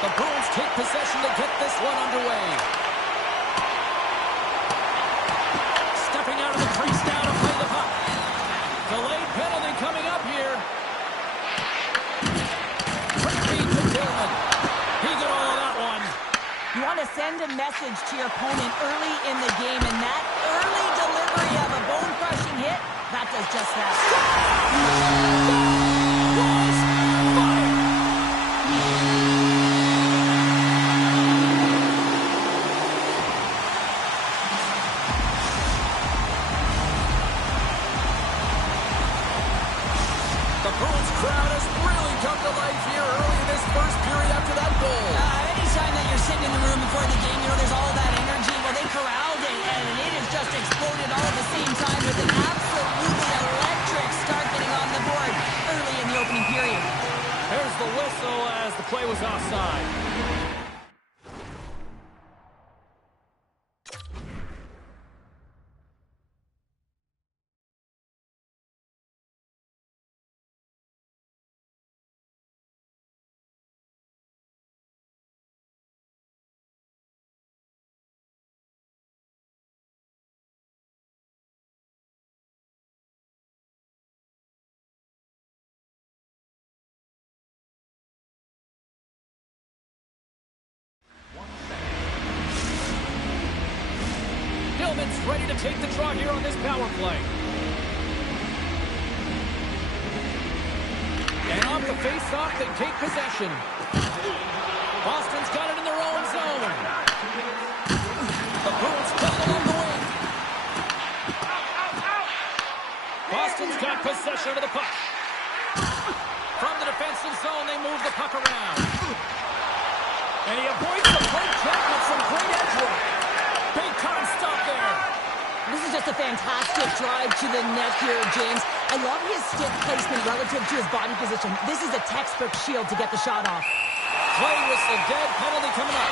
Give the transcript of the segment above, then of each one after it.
The Broons take possession to get this one underway. Stepping out of the crease now to play the puck. Delayed penalty coming up here. Quick feed to Tillman. He got all of that one. You want to send a message to your opponent early in the game, and that early delivery of a bone-crushing hit, that does just that. The Broons crowd has really come to life here early in this first period after that goal. Anytime that you're sitting in the room before the game, you know, there's all that energy. Well, they corralled it, and it has just exploded all at the same time with an absolutely electric start getting on the board early in the opening period. There's the whistle as the play was offside. Tillman's ready to take the draw here on this power play. And off the face-off, they take possession. Boston's got it in their own zone. The Broons pull along the wing. Boston's got possession of the puck. From the defensive zone, they move the puck around. And he avoids the poke check with some great edge work. Big time stop there. This is just a fantastic drive to the net here, James. I love his stick placement relative to his body position. This is a textbook shield to get the shot off. Play whistle dead, penalty coming up.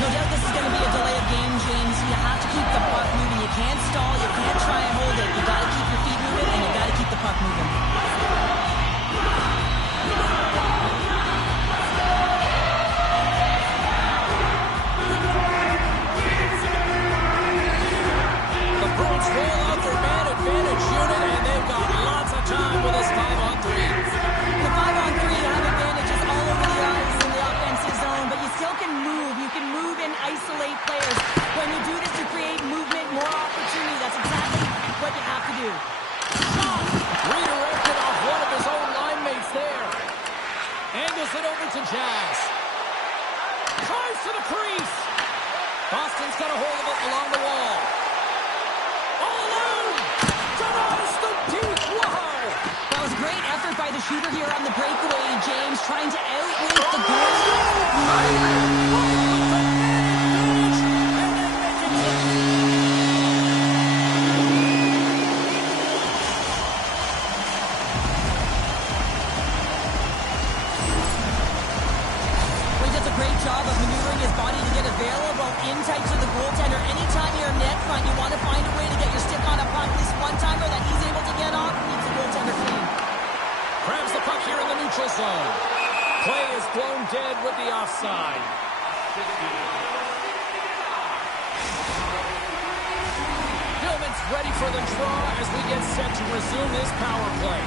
No doubt this is going to be a delay of game, James. You have to keep the puck moving. You can't stall. You can't try and hold it. You got to keep your feet moving, and you got to keep the puck moving. Roll out their man advantage unit, and they've got lots of time with this 5-on-3. The 5-on-3 have advantages all over the ice in the offensive zone, but you still can move. You can move and isolate players. When you do this, you create movement, more opportunity. That's exactly what you have to do. Redirected off one of his own line mates there. Angles it over to Jazz. Tries to the crease. Boston's got a hold of it along the wall. That was great effort by the shooter here on the breakaway, James, trying to outwit the goal. He does a great job of maneuvering his body to get available in tight to the goaltender. Anytime you're net front, you want to find a way to get your stick on a puck this one timer that he's able to get off. Keeps the goaltender clean. Grabs the puck here in the neutral zone. Play is blown dead with the offside. Tillman's ready for the draw as we get set to resume this power play.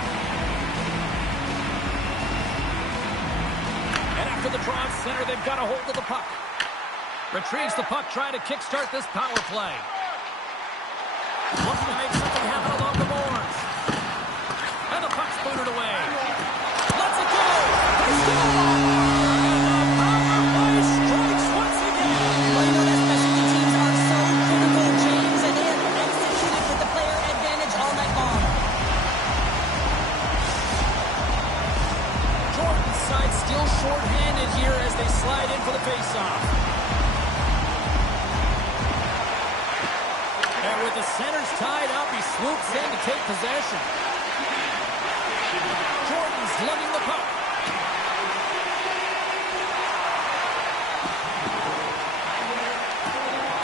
And after the draw at center, they've got a hold of the puck. Retrieves the puck, trying to kickstart this power play. Looking to make something happen along the boards. And the puck's booted away. Let's it go! They score! And the power play strikes once again. Well, you know that specialty teams are so critical, James, and they have executed with the player advantage all night long. Jordan's side still short-handed here as they slide in for the faceoff. And with the centers tied up, he swoops in to take possession. Jordan's lugging the puck.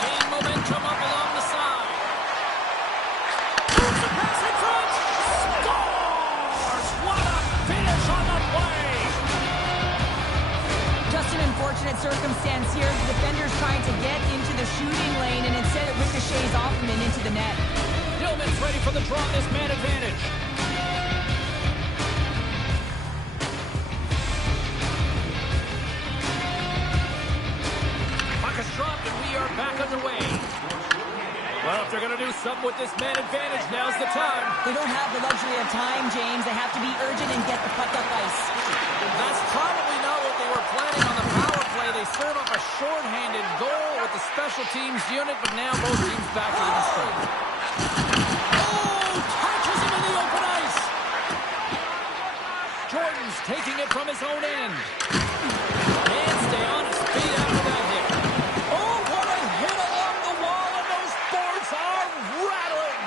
Gain momentum up along the side. Moves the pass in front. Scores! What a finish on the play! unfortunate circumstance here. The defender's trying to get into the shooting lane, and instead it ricochets off him and into the net. Gilman's ready for the draw on this man advantage. Puck is dropped, and we are back underway. Well, if they're going to do something with this man advantage, now's the time. They don't have the luxury of time, James. They have to be urgent and get the puck up ice. That's probably not what they were planning on the power play. They serve up a shorthanded goal with the special teams unit, but now both teams back to the straight. Oh, catches him in the open ice. Jordan's taking it from his own end. Can't stay on his feet after that hit. Oh, what a hit along the wall, and those boards are rattling.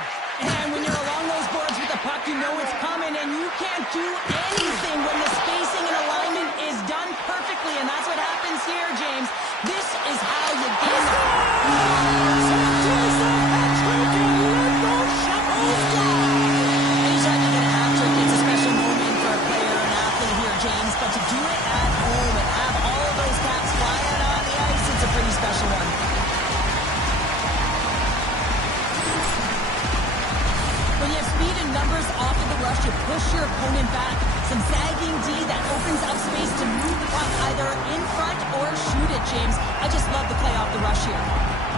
And when you're along those boards with the puck, you know it's coming, and you can't do anything when the spacing and alignment is done perfectly, and that's what happens here, James. This is how you gain the Anytime you get a hat-trick, it's a special moment for a player or an athlete here, James, but to do it at home and have all of those caps flying on the ice, it's a pretty special one. When you have speed and numbers off of the rush, you push your opponent back. Some sagging D that opens up space to move the puck either in front or shoot it, James. I just love the play off the rush here.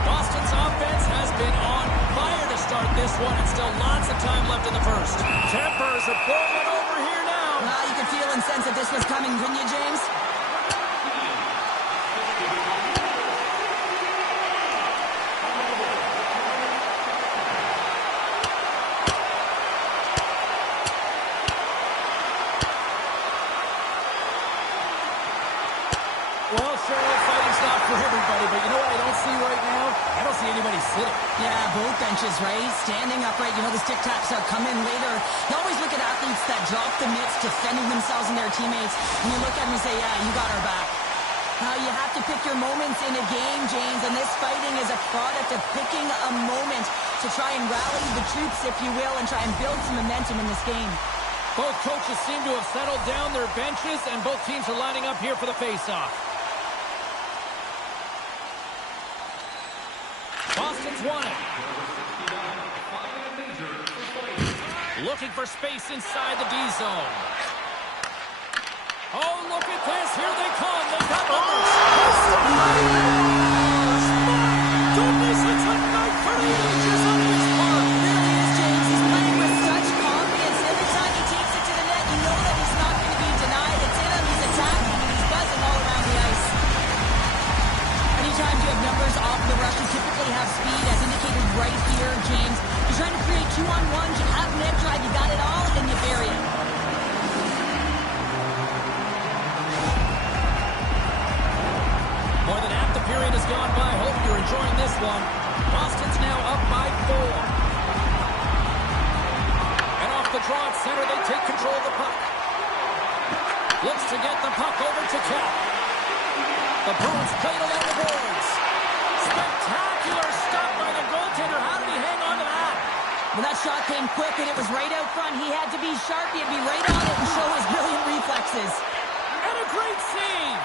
Boston's offense has been on fire to start this one, and still lots of time left in the first. Tempers are boiling over here now. You could feel and sense that this was coming, couldn't you, James? Well, sure, fighting's not for everybody, but you know what I don't see right now? I don't see anybody sitting. Yeah, both benches, right? Standing upright. You know, the stick taps are coming later. You always look at athletes that drop the mitts, defending themselves and their teammates, and you look at them and say, yeah, you got our back. You have to pick your moments in a game, James, and this fighting is a product of picking a moment to try and rally the troops, if you will, and try and build some momentum in this game. Both coaches seem to have settled down their benches, and both teams are lining up here for the face-off. Boston's won it. Looking for space inside the D zone. Oh, look at this. Here they come. They've got numbers. Goodness, it's a night for the ages on this part. It really is, James. He's playing with such confidence. Every time he takes it to the net, you know that he's not going to be denied. It's in him. He's attacking, and he's buzzing all around the ice. Anytime you have numbers off the rush, you typically have speed, as indicated right here, James. You're trying to create two-on-ones. You have net drive. You got it all, and then you bury it. More than half the period has gone by. Hope you're enjoying this one. Boston's now up by 4. And off the draw at center, they take control of the puck. Looks to get the puck over to Cap. The Broons played along the boards. Spectacular stop by the goaltender. How did he hang on to that? Well, that shot came quick, and it was right out front. He had to be sharp. He had to be right on it and show his brilliant reflexes. And a great save.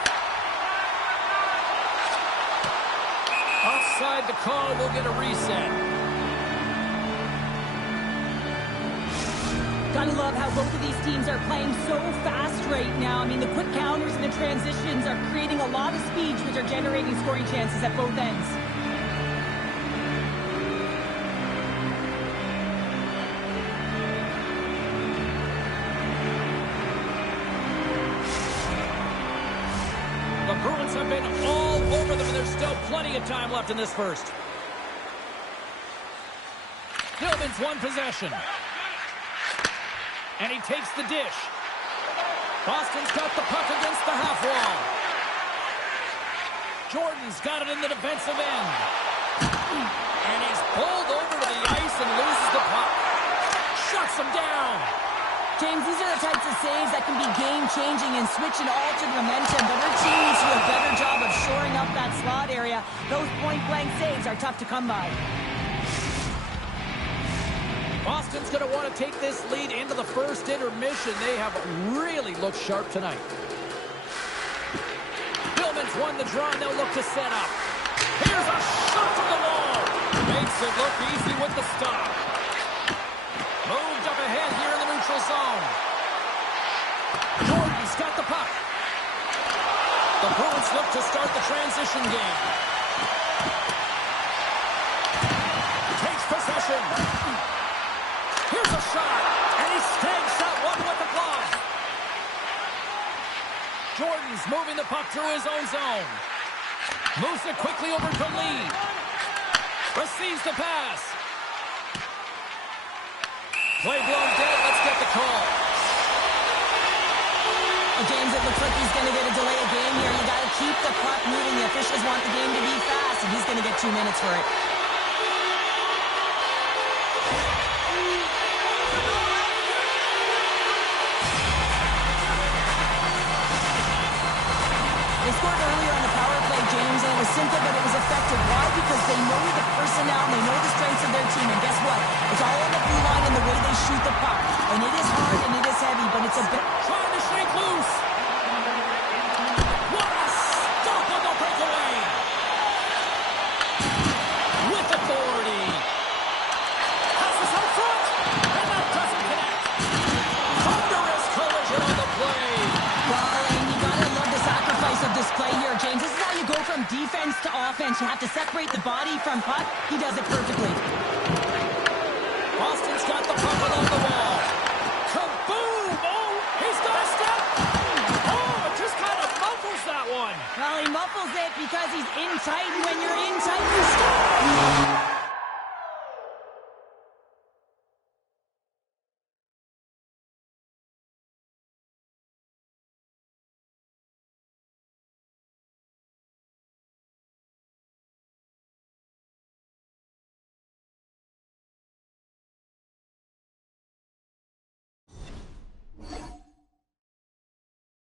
Offside the call. We'll get a reset. Gotta love how both of these teams are playing so fast right now. I mean, the quick counters and the transitions are creating a lot of speeds, which are generating scoring chances at both ends. The Bruins have been all over them, and there's still plenty of time left in this first. Gilman's won possession. And he takes the dish. Boston's got the puck against the half wall. Jordan's got it in the defensive end. And he's pulled over to the ice and loses the puck. Shuts him down. James, these are the types of saves that can be game-changing and switch and alter momentum, but our team needs to do a better job of shoring up that slot area. Those point-blank saves are tough to come by. Boston's going to want to take this lead into the first intermission. They have really looked sharp tonight. Gilman's won run the draw, and they'll look to set up. Here's a shot from the wall. Makes it look easy with the stop. Moved up ahead here in the neutral zone. Jordan's got the puck. The Broons look to start the transition game. Takes possession. Here's a shot, and he snags that one with the glove. Jordan's moving the puck through his own zone. Moves it quickly over to Lee. Receives the pass. Play blown dead. Let's get the call. James, it looks like he's going to get a delay of game here. You got to keep the puck moving. The officials want the game to be fast, and he's going to get 2 minutes for it. They scored earlier on the power play, James, and it was simple, but it was effective. Why? Because they know the personnel, they know the strengths of their team, and guess what? It's all on the blue line and the way they shoot the puck. And it is hard and it is heavy, but it's a bit... Trying to shake loose. What a stop on the breakaway. With authority. Passes out front. And that doesn't connect. Thunderous collision on the play. Well, and you gotta love the sacrifice of this play here, James. This is how you go from defense to offense. You have to separate the body from puck. He does it perfectly. Boston's got the puck along the wall. Kaboom! Oh, he's got a step. Oh, it just kind of muffles that one. Well, he muffles it because he's in tight, and when you're in tight, you stop.